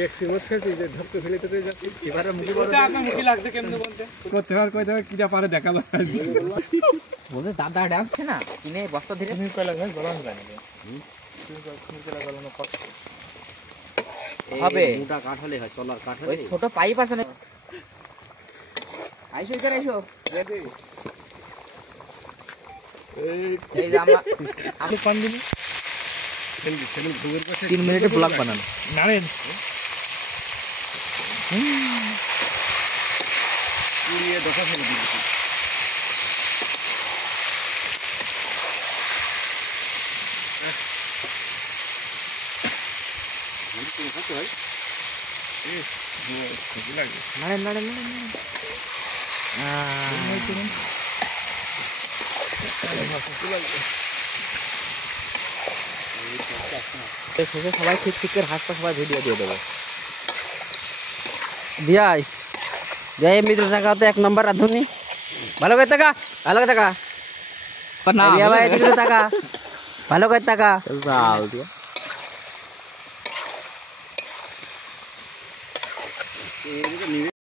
দেখছি মত খেয়েছি যে ধরতে ফেলে তো যাচ্ছি এবারে মুখে ওটা আপনার মুখে লাগছে কেমনে বলতে করতে পার কই দেবে কিটা পারে দেখালো বলতে দাদা ডান্স না কিনে বস্তা ধরে তুমি কই লাগবে গলানো যায় না তুমি কই গলানো কত হবে মোটা কাঠ হলে হয় চলার কাঠ হলে ওই ছোট পাইপ আছে না আইসো এখানে আইসো রেডি এই যে আমি কোন দিন 3 মিনিটে ব্লগ বানানো নারেন পুড়িয়ে দোকা ফেলে দিয়েছি নারেন সবাই ঠিক ঠিক করে হাসটা সবাই ভিডিও দিয়ে দেবো দিয়াই দিয়াই মিত্র টাকা তো 1 নম্বর রাধুনি ভালো করে টাকা না ভাই এদিকে টাকা ভালো করে টাকা যাও দিয়া